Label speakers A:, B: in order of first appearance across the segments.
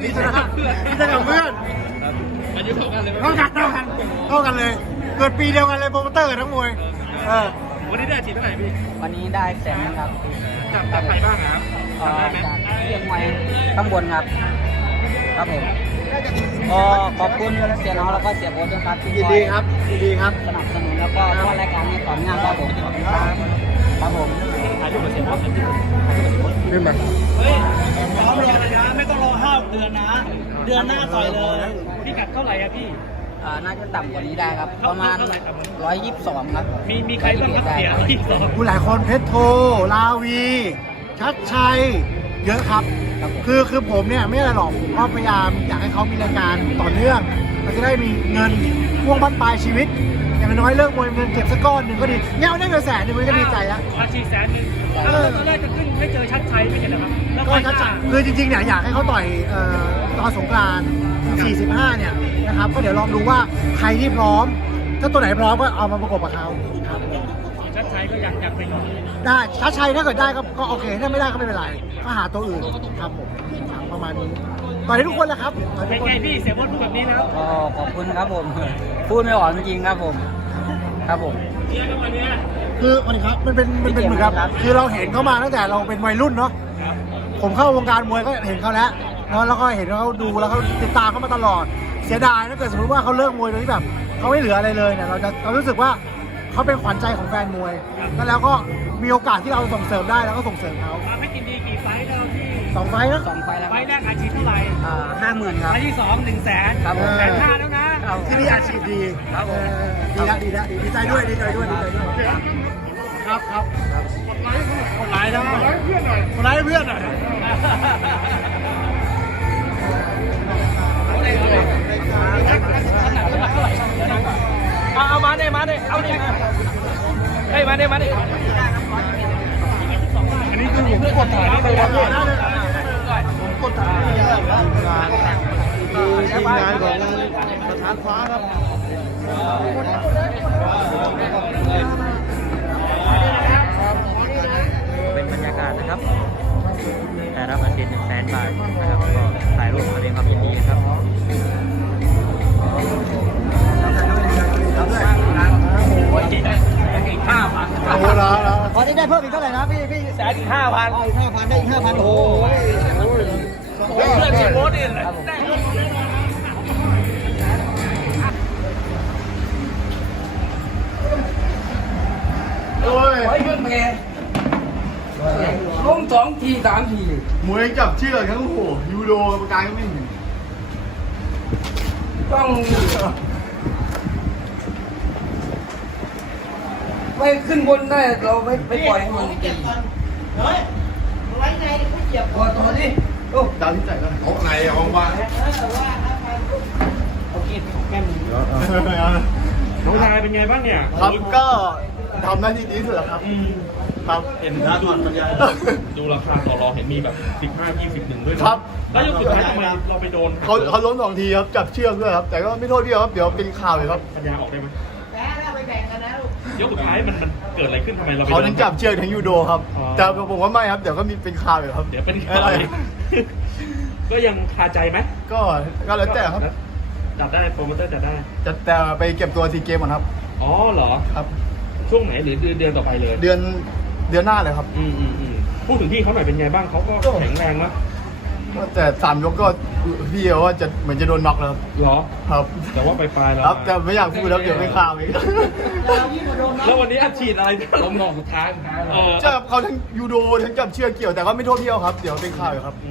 A: ดีใจกับเพื่อน
B: อายุเท่ากันเลย
A: เท่ากันเลยเกิดปีเดียวกันเลยโปรโมเตอร์กับนักมวย
B: วันนี้ได้ฉีดเท่าไหร่พี่
C: วันนี้ได้แสนครับ
B: จากใครบ้างครับ
C: จากเรียกมวยข้างบนครับครับผมก็ขอบคุณเสียน้องแล้วก็เสียโบ๊ทด้วยครับที่
A: ดีครับ
C: สนับสนุนแล้วก็ช่วยรายการนี้ต่อเนื่องครับผมครับผม
B: ถ่ายรูปกับเสียโบ๊ท
A: ขึ้นมา
B: พร้อมรอเลยนะไม่ต้องรอ5 เดือนนะเดือนหน้าต่อยเลยพี่กัดเท่าไหร่อะพี่
C: น่าจะต่ำกว่านี้ได้ครับประมาณ122ครับ
B: มีใครบ้างครับเสีย
A: ผู้หลายคนเพชรโทลาวีชัดชัยเยอะครับคือผมเนี่ยไม่อะไรหรอกผมก็พยายามอยากให้เขามีรายการต่อเนื่องมันจะได้มีเงินพ่วงบั้นปลายชีวิตอย่างน้อยเลิกมวยเงินเก็บสักก้อนหนึ่งก็ดีเนี่ยได้เงิน100,000มันก็ดีใจแล้ว
B: ฉีด100,000แล้วตอนแรกจะขึ้นไม่เจอชัดชัยไม่เห็นนะครับ
A: ก็ชัดชัยคือจริงๆเนี่ยอยากให้เขาต่อยตอนสงกรานต์45เนี่ยนะครับก็เดี๋ยวลองดูว่าใครที่พร้อมถ้าตัวไหนพร้อมก็เอามาประกบกับเขาครับ
B: ชัดชัยก็อยากเป็น
A: ได้ชัดชัยถ้าเกิดได้ก็โอเคถ้าไม่ได้ก็ไม่เป็นไรก็หาตัวอื่นครับผมประมาณนี้ต่อยทุกคนแหละครับ
B: เป็นไงพี่เสียโบ๊ทพูดแบบนี้นะ
C: ก็ขอบคุณครับผมพูดไม่ออกจริงๆครับผมครับผม
A: คือวันนี้ครับมันเป็นเหมือนกับคือเราเห็นเขามาตั้งแต่เราเป็นวัยรุ่นเนาะผมเข้าวงการมวยก็เห็นเขาแล้วแล้วก็เห็นเขาดูแล้วเขาติดตามเขามาตลอดเสียดายถ้าเกิดสมมติว่าเขาเลิกมวยโดยที่แบบเขาไม่เหลืออะไรเลยเนี่ยเรารู้สึกว่าเขาเป็นขวัญใจของแฟนมวยแล้วก็มีโอกาสที่เราส่งเสริมได้แล้วก็ส่งเสริมเขา
B: ให้กินดีกี่ไฟล์แล้วพี่
A: 2 ไฟล์นะ
C: 2 ไฟล์แล้ว
B: ไฟล์แรกอาชีพเท่าไหร่
C: 50,000ครับ
B: ไฟล์ที่2 100,000
C: ครับผม
B: 150,000แล้วนะ
A: ที่นี่อาชีพดี
C: ครับผม
A: ดีใจด้วยครับ
B: คนร้ายได้
A: คนร้ายเพื่อนหน่อย
B: เอามาเนี่ยเอาเนี่ยเฮ้ยมาเนี่ยอันนี้คือผมกดถ่ายนี่ไปแล้ว
A: ผมกดถ่ายทีมงานของสถานฟ้าครับ
C: เป็นบรรยากาศนะครับแต่รับอันเด่น100,000 บาทนะครับก็ถ่ายรูปมาเป็นความยินดีครับ
A: โอ้โหแล้วตอนนี้ได้เพิ่มอีกเท่าไหร่นะพี่
B: 150,000
A: อีก 5,000ได้อีก 5,000โอ้โห
B: เพื่อนเชียร์โบ๊ทนี่
A: โอ้ย
C: เพื่อนแพ้ล้ม2 ที 3 ที
A: มวยจับเชือกทั้งโหยูโดประกายก็ไม่เห็น
C: ต้องไม่ขึ้นบนได้เราไม่ปล่อยให้มันเจ็บ
D: เฮ้ยไว้ไงเขาเจ็บ
C: ตัวนี้
A: โอ้ดาวที่ใจก็โอ้ไงห้องว่าง
C: โอเคแก้ม
B: น้องชายเป็นไงบ้างเนี่ย
A: ครับก็ทำหน้าที่ดีสุดแล้วครับครับ
B: เห็นดูราคาต่อรองเห็นมีแบบ15-21ด้วย
A: ครับ
B: แล้วยกสุดท้ายทำไมเราไปโดน
A: เขาล้ม2 ทีครับจับเชือกด้วยครับแต่ก็ไม่โทษพี่ครับเดี๋ยวเป็นข่าวเลยครับ
B: ปัญญาออกได้ไหม
D: แพ้แล้วไปแบ่งกันนะลูก
B: ยกสุดท้ายมันเกิดอะไรขึ้นทำไมเรา
A: เขาทั้งจับเชือกทั้งยูโดครับแต่ผมว่าไม่ครับเดี๋ยวก็มีเป็นข่าวเลยครับ
B: เดี๋ยวเป็นข่าวก็ยังคาใจไหม
A: ก็แล้วแต่ครับ
B: จับได้โปรโมเตอร์จับได้
A: แต่ไปเก็บตัวซีเกมก่อนครับ
B: อ๋อเหรอ
A: ครับ
B: ช่วงไหนหรือเดือนต่อไปเลย
A: เดือนหน้าเลยครับ
B: พูดถึงพี่เขาหน่อยเป็นไงบ้างเขาก็แข็งแรงนะ
A: แต่3 ยกก็พี่ว่าจะเหมือนจะโดนน็อกแล้ว
B: เหรอ
A: ครับ
B: แต่ว่าปลายแล้ว
A: ครับแต่ไม่อยากพูดแล้วเดี๋ยวไม่ข่าวอีก
B: แล้ววันนี้อัดฉีดอะไรล้มงอกสุดท้าย
A: จะเขาทั้งยูโดทั้งจับเชือกเกี่ยวแต่ก็ไม่โทษพี่เขาครับเดี๋ยวเป็นข่าวอยู่ครับ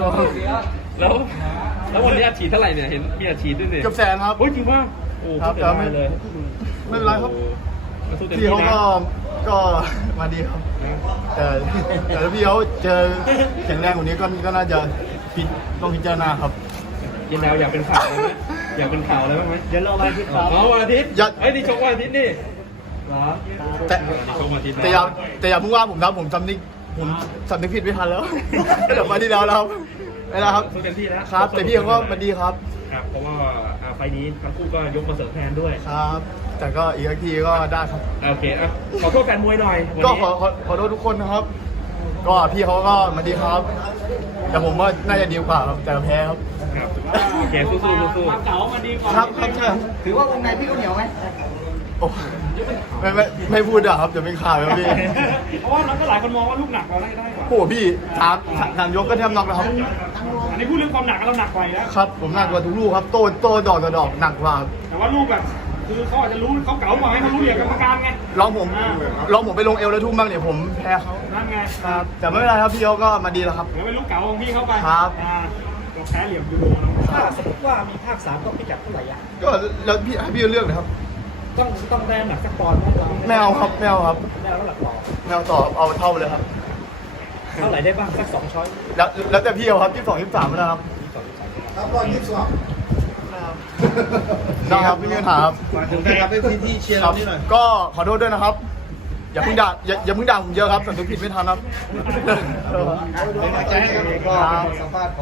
B: แล้ววันนี้อัดฉีดเท่าไหร่เนี่ยเห็นมีอัดฉีดด้วยสิ
A: เกือบ100,000ครับ
B: โอ้ยจริงว่าโอ้ครับไม่เลย
A: ไม่เป็นไรครับพี่เขาก็มาดีครับแต่พี่เขาเจอแข็งแรงกว่านี้ก็น่าจะต้องพิจารณาครับ
B: ยินแล้วอยากเป็นข่าวไหมอยากเป็นข่าวอะไรบ้างไหม
A: เดี๋ยวรอวันอาทิตย์ครับ
B: วันอาทิตย์ไอ้นี่ชกวันอาทิตย์นี่เหรอ
A: แต่อย่าเพิ่งว่าผมนะผมสำนึกผิดไม่ทันแล้วเดี๋ยวมาที่แล้วนะครับ
B: เต็มที่แล้ว
A: ครับแต่พี่เขาก็มาดีครับ
B: ครับเพราะว่าไฟนี้ทั้งคู่ก็ยกมาเสริมแทนด้วย
A: ครับแต่ก็อีกทีก็ได้ครับ
B: โอเคขอโทษแฟนมวยหน่อย
A: ก็ขอโทษทุกคนนะครับ
E: ก็พี่เขาก็มาดีครับ แต่ผมว่าน่าจะดีกว่าครับแต่แพ้ครับ
F: โอเคสู้ๆสู้
B: ความเก่ามันดีกว่า
E: ครับครับใช่
C: ถือว่าวงในพี่ก็เหนียวไหม
E: โอ้ไม่พูดอะครับจะเป็นข่าวครับพี่
F: เพราะว่าเราก็หลายคนมองว่าลูกหนักเราได้กว่า
E: โอ้โหพี่สามยกก็แทบน็อกแล้วครับ
F: อันนี้พูดเรื่องความหนักเราหนักกว่าแล้ว
E: ครับผมหนักกว่าทุกลูกครับโต้ดอกต่อดอกหนักกว่าครับ
F: แต่ว่าลูกแบบคือเขาอาจจะรู้เขาเก๋ากว่าให้เขารู้เหลี่ยมกรรมการไง
E: ลองผมไปลงเอวแล้วทุ่มบ้างเนี่ยผมแพ้เขา
F: นั่นไง
E: ครับแต่ไม่เป็นไรครับพี่เขาก็มาดีแล้วครับ
F: เดี๋ยวเป็นลูกเก๋าของพี่เข้าไป
E: ครับ
F: ตัวแพ้เหลี่ยมดู
B: ถ้าสมมติว่ามีภาค3ต้องพิกัดเท่าไหร่อะ
E: ก็แล้วพี่ให้พี่เลือกเลยครับ
B: ต้องได้หนักสักปอนด์
E: ไม่เอาครับไม่เอาครับ
B: ได้แล้วหลักต่อ
E: ไม่เอาต่อเอาเท่าไปเลยครับ
B: เท่าไหร่ได้บ้างสัก2ช้อย
E: แล้วแต่พี่เอาครับ22 23นะครับ
A: ครับ122
E: ได้ครับไม่มีปัญหาครับ
A: ฝากถึงแฟนคลับที่เชียร์เรานี่หน่อย
E: ก็ขอโทษด้วยนะครับ อย่าเพิ่งด่าอย่าเพิ่งด่าผมเยอะครับสำนึกผิดไม่ทันครับ
A: เป็นกำลังใจให้ครับก็สัมภาษณ์